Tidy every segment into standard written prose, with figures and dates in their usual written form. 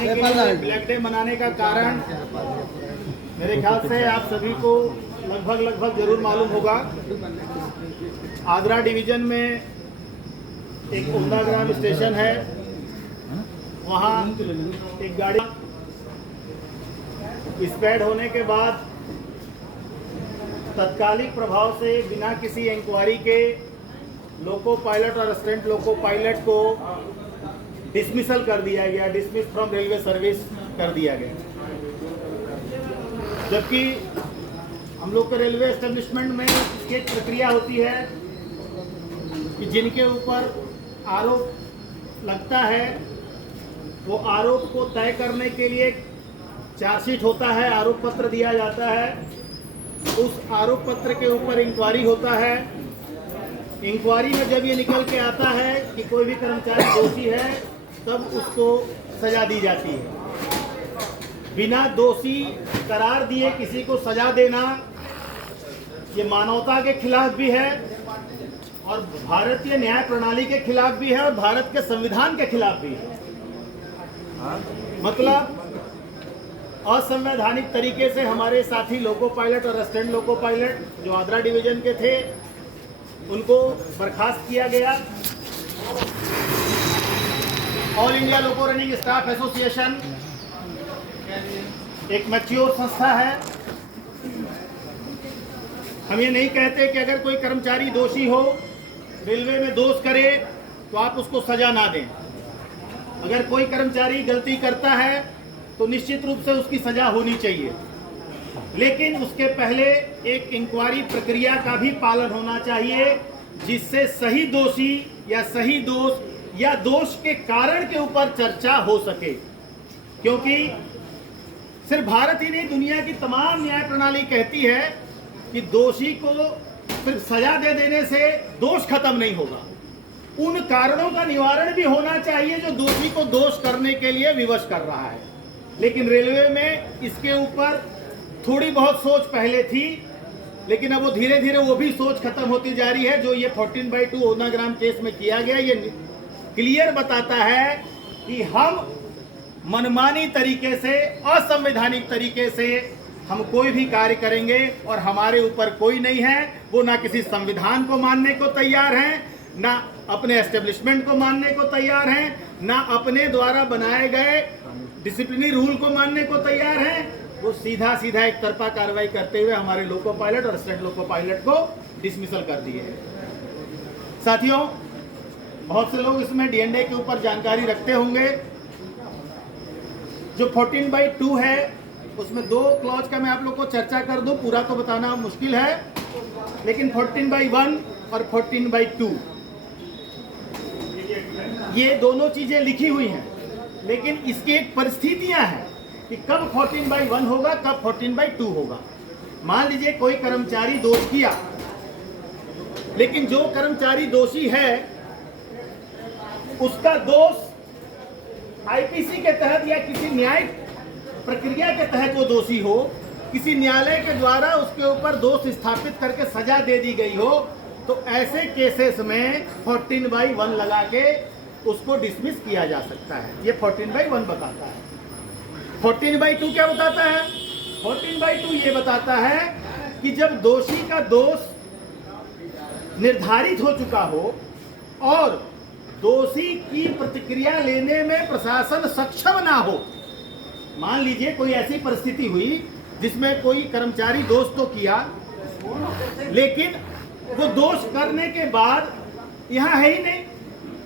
मनाने के लिए, ब्लैक डे मनाने का कारण मेरे ख्याल से आप सभी को लगभग जरूर मालूम होगा। आगरा डिवीजन में एक उमदाग्राम स्टेशन है, वहाँ एक गाड़ी स्पैड होने के बाद तत्कालिक प्रभाव से बिना किसी इंक्वायरी के लोको पायलट और असिस्टेंट लोको पायलट को डिसमिसल कर दिया गया, डिसमिस फ्रॉम रेलवे सर्विस कर दिया गया। जबकि हम लोग के रेलवे एस्टेब्लिशमेंट में इसकी एक प्रक्रिया होती है कि जिनके ऊपर आरोप लगता है वो आरोप को तय करने के लिए चार्जशीट होता है, आरोप पत्र दिया जाता है, उस आरोप पत्र के ऊपर इंक्वायरी होता है। इंक्वायरी में जब ये निकल के आता है कि कोई भी कर्मचारी दोषी है तब उसको सजा दी जाती है। बिना दोषी करार दिए किसी को सजा देना ये मानवता के खिलाफ भी है और भारतीय न्याय प्रणाली के खिलाफ भी है और भारत के संविधान के खिलाफ भी है। मतलब असंवैधानिक तरीके से हमारे साथी लोको पायलट और असिस्टेंट लोको पायलट जो आगरा डिवीजन के थे उनको बर्खास्त किया गया। ऑल इंडिया लोको रनिंग स्टाफ एसोसिएशन एक मैच्योर संस्था है। हम ये नहीं कहते कि अगर कोई कर्मचारी दोषी हो, रेलवे में दोष करे तो आप उसको सजा ना दें। अगर कोई कर्मचारी गलती करता है तो निश्चित रूप से उसकी सजा होनी चाहिए, लेकिन उसके पहले एक इंक्वायरी प्रक्रिया का भी पालन होना चाहिए जिससे सही दोषी या सही दोष या दोष के कारण के ऊपर चर्चा हो सके। क्योंकि सिर्फ भारत ही नहीं, दुनिया की तमाम न्याय प्रणाली कहती है कि दोषी को सिर्फ सजा दे देने से दोष खत्म नहीं होगा, उन कारणों का निवारण भी होना चाहिए जो दोषी को दोष करने के लिए विवश कर रहा है। लेकिन रेलवे में इसके ऊपर थोड़ी बहुत सोच पहले थी, लेकिन अब वो धीरे धीरे वो भी सोच खत्म होती जा रही है। जो ये 14/2 उमदाग्राम केस में किया गया, ये क्लियर बताता है कि हम मनमानी तरीके से, असंवैधानिक तरीके से हम कोई भी कार्य करेंगे और हमारे ऊपर कोई नहीं है। वो ना किसी संविधान को मानने को तैयार हैं, ना अपने एस्टेब्लिशमेंट को मानने को तैयार हैं, ना अपने द्वारा बनाए गए डिसिप्लिनरी रूल को मानने को तैयार हैं। वो सीधा एक तरफा कार्रवाई करते हुए हमारे लोको पायलट और असिस्टेंट लोको पायलट को डिसमिसल कर दिए है। साथियों, बहुत से लोग इसमें D&A के ऊपर जानकारी रखते होंगे। जो 14/2 है उसमें 2 क्लॉज का मैं आप लोग को चर्चा कर दूं, पूरा तो बताना मुश्किल है, लेकिन 14/1 और 14/2 ये दोनों चीजें लिखी हुई हैं, लेकिन इसकी एक परिस्थितियां हैं कि कब 14/1 होगा, कब 14/2 होगा। मान लीजिए कोई कर्मचारी दोष किया, लेकिन जो कर्मचारी दोषी है उसका दोष आईपीसी के तहत या किसी न्यायिक प्रक्रिया के तहत वो दोषी हो, किसी न्यायालय के द्वारा उसके ऊपर दोष स्थापित करके सजा दे दी गई हो, तो ऐसे केसेस में 14/1 लगा के उसको डिसमिस किया जा सकता है। ये 14/1 बताता है। 14/2 क्या बताता है? 14/2 ये बताता है कि जब दोषी का दोष निर्धारित हो चुका हो और दोषी की प्रतिक्रिया लेने में प्रशासन सक्षम ना हो। मान लीजिए कोई ऐसी परिस्थिति हुई जिसमें कोई कर्मचारी दोष तो किया, लेकिन वो दोष करने के बाद यहाँ है ही नहीं,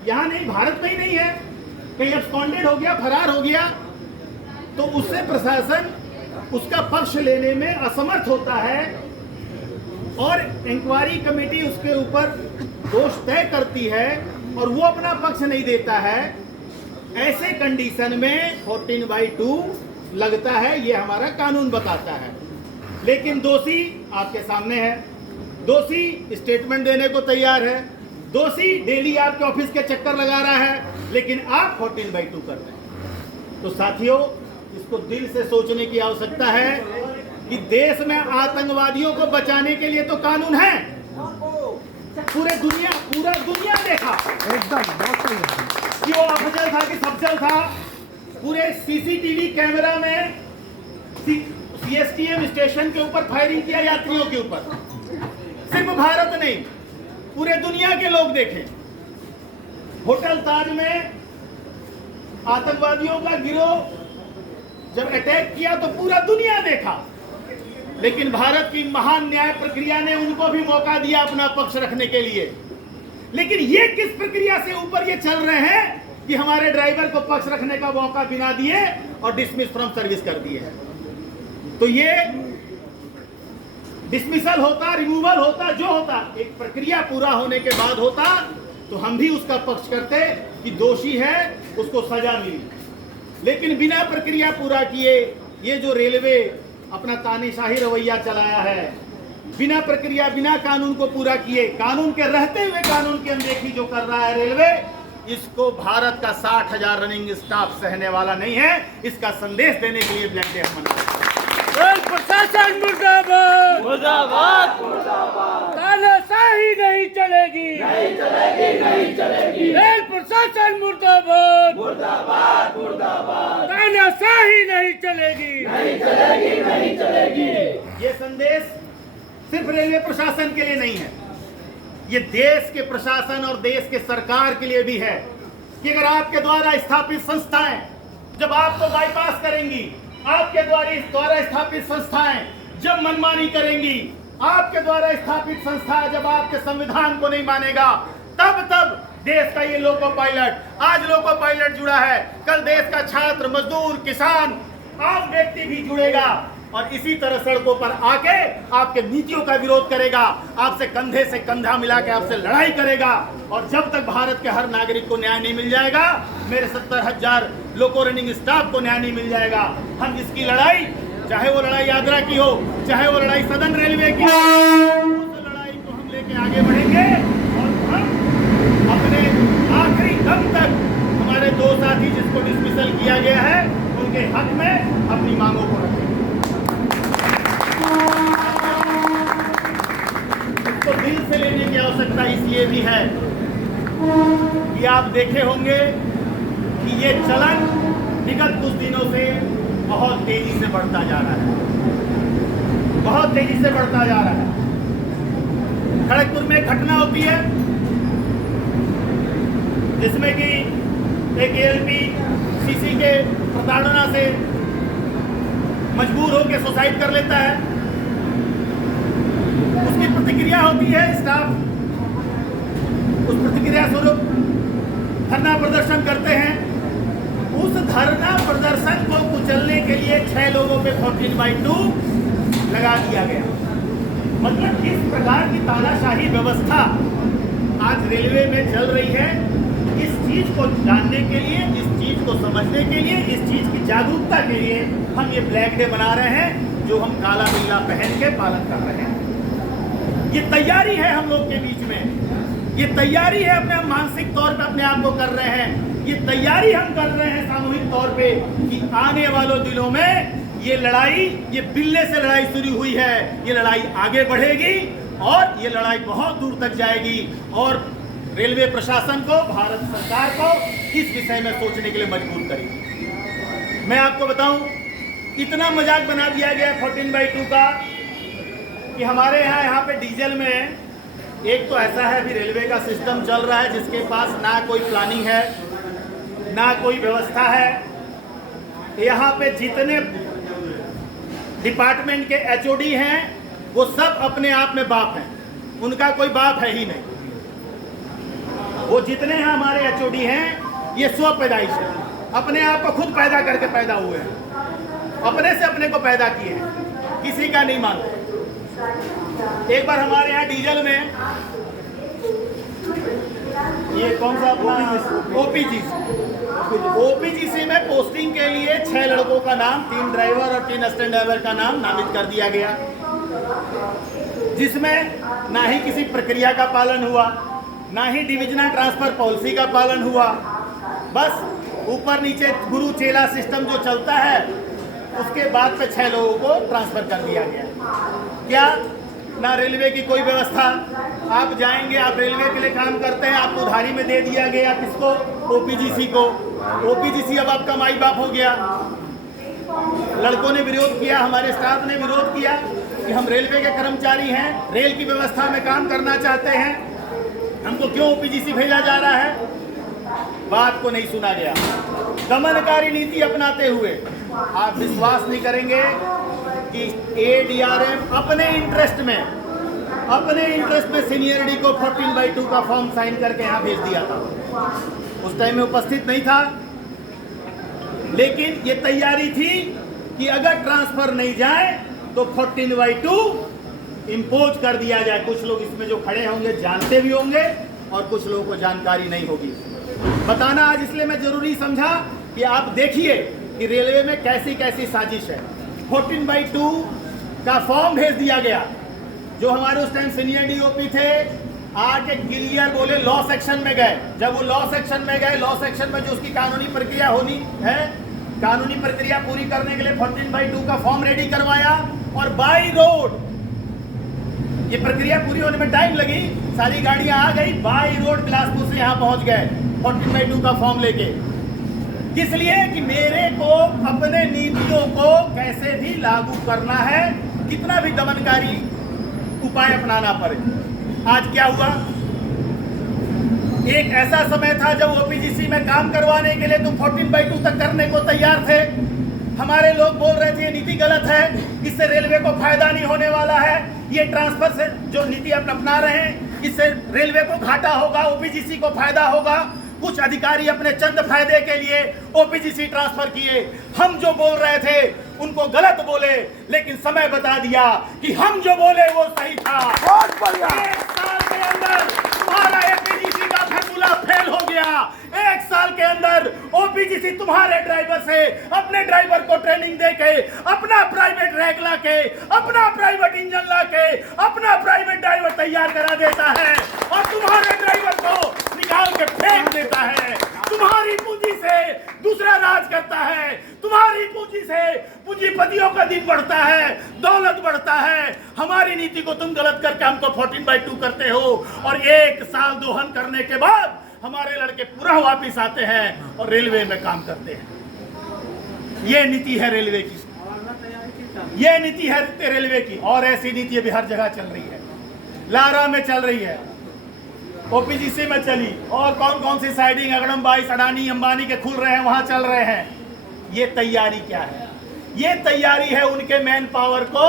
यहाँ नहीं, भारत में ही नहीं है, कहीं अब्सकॉन्डेड हो गया, फरार हो गया, तो उससे प्रशासन उसका पक्ष लेने में असमर्थ होता है और इंक्वायरी कमेटी उसके ऊपर दोष तय करती है और वो अपना पक्ष नहीं देता है। ऐसे कंडीशन में 14/2 लगता है, ये हमारा कानून बताता है। लेकिन दोषी आपके सामने है, दोषी स्टेटमेंट देने को तैयार है, दोषी डेली आपके ऑफिस के चक्कर लगा रहा है, लेकिन आप 14/2 कर रहे हैं। तो साथियों, इसको दिल से सोचने की आवश्यकता है कि देश में आतंकवादियों को बचाने के लिए तो कानून है, पूरा दुनिया देखा एकदम बहुत सही है कि वो अफजल था कि सफजल था, पूरे सीसीटीवी कैमरा में सीएसटीएम स्टेशन के ऊपर फायरिंग किया यात्रियों के ऊपर। सिर्फ भारत नहीं, पूरे दुनिया के लोग देखें। होटल ताज में आतंकवादियों का गिरोह जब अटैक किया तो पूरा दुनिया देखा, लेकिन भारत की महान न्याय प्रक्रिया ने उनको भी मौका दिया अपना पक्ष रखने के लिए। लेकिन ये किस प्रक्रिया से ऊपर ये चल रहे हैं कि हमारे ड्राइवर को पक्ष रखने का मौका बिना दिए और डिसमिस फ्रॉम सर्विस कर दिए है। तो ये डिसमिसल होता, रिमूवल होता, जो होता एक प्रक्रिया पूरा होने के बाद होता, तो हम भी उसका पक्ष करते कि दोषी है उसको सजा मिली। लेकिन बिना प्रक्रिया पूरा किए ये जो रेलवे अपना तानाशाही रवैया चलाया है, बिना प्रक्रिया बिना कानून को पूरा किए, कानून के रहते हुए कानून की अनदेखी जो कर रहा है रेलवे, इसको भारत का 60,000 रनिंग स्टाफ सहने वाला नहीं है। इसका संदेश देने के लिए ब्लैक डे मना रहे हैं। रेल प्रशासन मुर्दाबाद, मुर्दाबाद मुर्दाबाद, तानाशाही नहीं चलेगी, नहीं चलेगी नहीं चलेगी। रेल प्रशासन मुर्दाबाद, मुर्दाबाद मुर्दाबाद, तानाशाही नहीं चलेगी, नहीं चलेगी नहीं चलेगी। ये संदेश सिर्फ रेलवे प्रशासन के लिए नहीं है, ये देश के प्रशासन और देश के सरकार के लिए भी है कि अगर आपके द्वारा स्थापित संस्थाएं जब आपको बाईपास करेंगी, आपके द्वारा स्थापित संस्थाएं जब मनमानी करेंगी, आपके द्वारा स्थापित संस्था जब आपके संविधान को नहीं मानेगा, तब देश का ये लोको पायलट, आज लोको पायलट जुड़ा है, कल देश का छात्र, मजदूर, किसान, आम व्यक्ति भी जुड़ेगा और इसी तरह सड़कों पर आके आपके नीतियों का विरोध करेगा, आपसे कंधे से कंधा मिला के आपसे लड़ाई करेगा। और जब तक भारत के हर नागरिक को न्याय नहीं मिल जाएगा, मेरे 70,000 लोको रनिंग स्टाफ को न्याय नहीं मिल जाएगा, हम इसकी लड़ाई, चाहे वो लड़ाई आगरा की हो, चाहे वो लड़ाई सदन रेलवे की हो, उस लड़ाई को हम लेके आगे बढ़ेंगे और हम अपने आखिरी दम तक हमारे 2 साथी जिसको डिसमिसल किया गया है उनके हक में अपनी मांगों को रखेंगे। तो दिल से लेने की आवश्यकता इसलिए भी है कि आप देखे होंगे कि ये चलन विगत कुछ दिनों से बहुत तेजी से बढ़ता जा रहा है, बहुत तेजी से बढ़ता जा रहा है। खड़गपुर में एक घटना होती है जिसमें कि एक एएलपी सीसी के प्रताड़ना से मजबूर होकर सुसाइड कर लेता है। उसकी प्रतिक्रिया होती है, स्टाफ उस प्रतिक्रिया स्वरूप धरना प्रदर्शन करते हैं। उस धरना प्रदर्शन को कुचलने के लिए 6 लोगों पे 14/2 लगा दिया गया। मतलब इस प्रकार की तानाशाही व्यवस्था आज रेलवे में चल रही है। इस चीज को जानने के लिए, इस चीज को समझने के लिए, इस चीज की जागरूकता के लिए हम ये ब्लैक डे मना रहे हैं, जो हम काला बिल्ला पहन के पालन कर रहे हैं। ये तैयारी है हम लोग के बीच में, ये तैयारी है अपने मानसिक तौर पे अपने आप को कर रहे हैं, ये तैयारी हम कर रहे हैं सामूहिक तौर पे कि आने वालों दिनों में ये लड़ाई, ये बिल्ले से लड़ाई शुरू हुई है, ये लड़ाई आगे बढ़ेगी और ये लड़ाई बहुत दूर तक जाएगी और रेलवे प्रशासन को, भारत सरकार को इस विषय में सोचने के लिए मजबूर करेगी। मैं आपको बताऊं, इतना मजाक बना दिया गया 14/2 का कि हमारे यहाँ पे डीजल में एक तो ऐसा है अभी रेलवे का सिस्टम चल रहा है जिसके पास ना कोई प्लानिंग है, ना कोई व्यवस्था है। यहाँ पे जितने डिपार्टमेंट के एचओडी हैं वो सब अपने आप में बाप हैं, उनका कोई बाप है ही नहीं। वो जितने हैं हमारे एचओडी हैं ये स्व पैदाइश है, अपने आप को खुद पैदा करके पैदा हुए हैं, अपने से अपने को पैदा किए हैं, किसी का नहीं मानते। एक बार हमारे यहाँ डीजल में ये कौन सा अपना ओपीजीसी में पोस्टिंग के लिए 6 लड़कों का नाम, 3 ड्राइवर और 3 असिस्टेंट ड्राइवर का नाम नामित कर दिया गया, जिसमें ना ही किसी प्रक्रिया का पालन हुआ, ना ही डिविजनल ट्रांसफर पॉलिसी का पालन हुआ। बस ऊपर नीचे गुरु चेला सिस्टम जो चलता है उसके बाद पे 6 लोगों को ट्रांसफर कर दिया गया। क्या ना रेलवे की कोई व्यवस्था। आप जाएंगे, आप रेलवे के लिए काम करते हैं, आपको उधारी में दे दिया गया किसको? ओपीजीसी को। ओपीजीसी अब आपका माई बाप हो गया। लड़कों ने विरोध किया, हमारे स्टाफ ने विरोध किया कि हम रेलवे के कर्मचारी हैं, रेल की व्यवस्था में काम करना चाहते हैं, हमको क्यों ओपीजीसी भेजा जा रहा है? बात को नहीं सुना गया। दमनकारी नीति अपनाते हुए आप विश्वास नहीं करेंगे कि एडीआरएम अपने इंटरेस्ट में सीनियरिटी को 14/2 का फॉर्म साइन करके यहाँ भेज दिया था। उस टाइम में उपस्थित नहीं था, लेकिन ये तैयारी थी कि अगर ट्रांसफर नहीं जाए तो 14/2 इंपोज कर दिया जाए। कुछ लोग इसमें जो खड़े होंगे जानते भी होंगे और कुछ लोगों को जानकारी नहीं होगी। बताना आज इसलिए मैं जरूरी समझा कि आप देखिए कि रेलवे में कैसी कैसी साजिश है। 14/2 का फॉर्म भेज दिया गया। जो हमारे उस टाइम सीनियर डीओपी थे आके क्लियर बोले लॉ सेक्शन में गए। जब वो लॉ सेक्शन में गए, लॉ सेक्शन में जो उसकी कानूनी प्रक्रिया होनी है, कानूनी प्रक्रिया पूरी करने के लिए 14/2 का फॉर्म रेडी करवाया और बाई रोड, ये प्रक्रिया पूरी होने में टाइम लगी, सारी गाड़ियां आ गई, बाई रोड बिलासपुर से यहाँ पहुंच गए 14/2 का फॉर्म लेके। किस लिए? कि मेरे को अपने नीतियों को कैसे भी लागू करना है, कितना भी दमनकारी उपाय अपनाना पड़े। आज क्या हुआ? एक ऐसा समय था जब ओपीजीसी में काम करवाने के लिए तुम 14/2 तक करने को तैयार थे। हमारे लोग बोल रहे थे ये नीति गलत है, इससे रेलवे को फायदा नहीं होने वाला है, ये ट्रांसफर से जो नीति अपना रहे हैं इससे रेलवे को घाटा होगा, ओपीजीसी को फायदा होगा। कुछ अधिकारी अपने चंद फायदे के लिए ओपीजीसी ट्रांसफर किए। हम जो बोल रहे थे उनको गलत बोले, लेकिन समय बता दिया कि हम जो बोले वो सही था। बहुत बढ़िया। 1 साल के अंदर तुम्हारा ओपीजीसी का फैसला फेल हो गया। 1 साल के अंदर ओपीजीसी तुम्हारे ड्राइवर से अपने ड्राइवर को ट्रेनिंग दे के, अपना प्राइवेट रैक ला के, अपना प्राइवेट इंजन ला के, अपना प्राइवेट ड्राइवर तैयार करा देता है और तुम्हारे ड्राइवर को निकाल के फेंक देता है। तुम्हारी पूंजी से दूसरा राज करता है, तुम्हारी पूंजी से पूंजीपतियों का दिन बढ़ता है, दौलत बढ़ता है। हमारी नीति को तुम गलत करके हमको 14/2 करते हो और 1 साल दोहन करने के बाद हमारे लड़के पूरा वापिस आते हैं और रेलवे में काम करते हैं। ये नीति है रेलवे की, ये नीति है रेलवे की। और ऐसी नीति अभी हर जगह चल रही है, लारा में चल रही है, ओपीजीसी में चली, और कौन कौन सी साइडिंग अगड़म बाईस अडानी अंबानी के खुल रहे हैं वहां चल रहे हैं। ये तैयारी क्या है? ये तैयारी है उनके मैन पावर को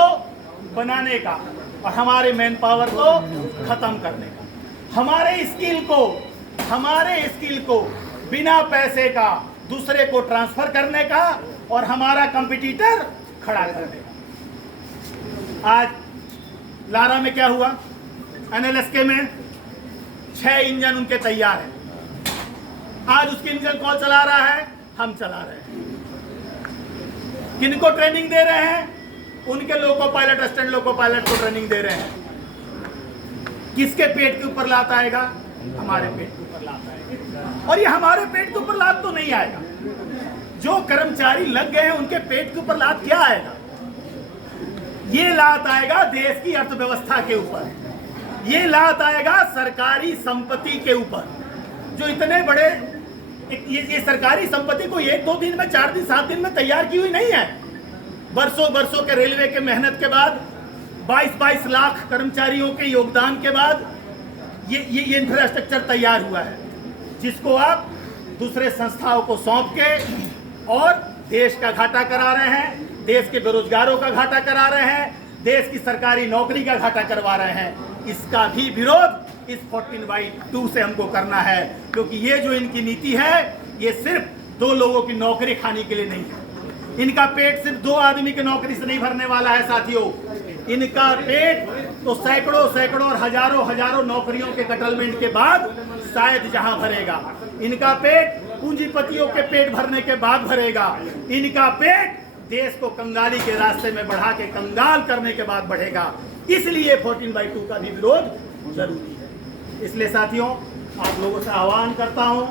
बनाने का और हमारे मैन पावर को खत्म करने का, हमारे स्किल को बिना पैसे का दूसरे को ट्रांसफर करने का और हमारा कंपटीटर खड़ा करने का। आज लारा में क्या हुआ? एनएलएसके में 6 इंजन उनके तैयार हैं। आज उसके इंजन कौन चला रहा है? हम चला रहे हैं। किनको ट्रेनिंग दे रहे हैं? उनके loco pilot, assistant loco pilot को ट्रेनिंग दे रहे हैं। किसके पेट के ऊपर लात आएगा? हमारे पेट के ऊपर लात आएगा। और ये हमारे पेट के ऊपर लात तो नहीं आएगा, जो कर्मचारी लग गए हैं उनके पेट के ऊपर लात क्या आएगा? ये लात आएगा देश की अर्थव्यवस्था के ऊपर, ये लात आएगा सरकारी संपत्ति के ऊपर। जो इतने बड़े ये सरकारी संपत्ति को 1-2 दिन में, 4 दिन 7 दिन में तैयार की हुई नहीं है। बरसों के रेलवे के मेहनत के बाद, 22 लाख कर्मचारियों के योगदान के बाद ये इंफ्रास्ट्रक्चर तैयार हुआ है, जिसको आप दूसरे संस्थाओं को सौंप के और देश का घाटा करा रहे हैं, देश के बेरोजगारों का घाटा करा रहे हैं, देश की सरकारी नौकरी का घाटा करवा रहे हैं। इसका भी विरोध इस 14/2 से हमको करना है, क्योंकि ये जो इनकी नीति है ये सिर्फ 2 लोगों की नौकरी खाने के लिए नहीं है। इनका पेट सिर्फ 2 आदमी की नौकरी से नहीं भरने वाला है साथियों। इनका पेट तो सैकड़ों और हजारों नौकरियों के कटलमेंट के बाद शायद जहां भरेगा। इनका पेट पूंजीपतियों के पेट भरने के बाद भरेगा। इनका पेट देश को कंगाली के रास्ते में बढ़ा के कंगाल करने के बाद बढ़ेगा। इसलिए 14/2 का भी विरोध जरूरी है। इसलिए साथियों, आप लोगों से आह्वान करता हूं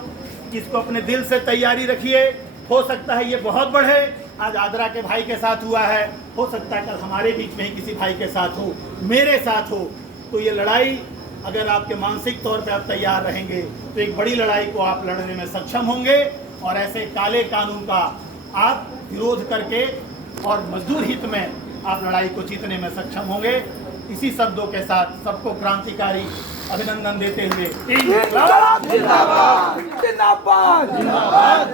कि इसको अपने दिल से तैयारी रखिए। हो सकता है ये बहुत बढ़े, आज आदरा के भाई के साथ हुआ है, हो सकता है कल हमारे बीच में ही किसी भाई के साथ हो, मेरे साथ हो। तो ये लड़ाई अगर आपके मानसिक तौर पे आप तैयार रहेंगे तो एक बड़ी लड़ाई को आप लड़ने में सक्षम होंगे और ऐसे काले कानून का आप विरोध करके और मजदूर हित में आप लड़ाई को जीतने में सक्षम होंगे। इसी शब्दों के साथ सबको क्रांतिकारी अभिनंदन देते हुए जिंदाबाद जिंदाबाद जिंदाबाद जिंदाबाद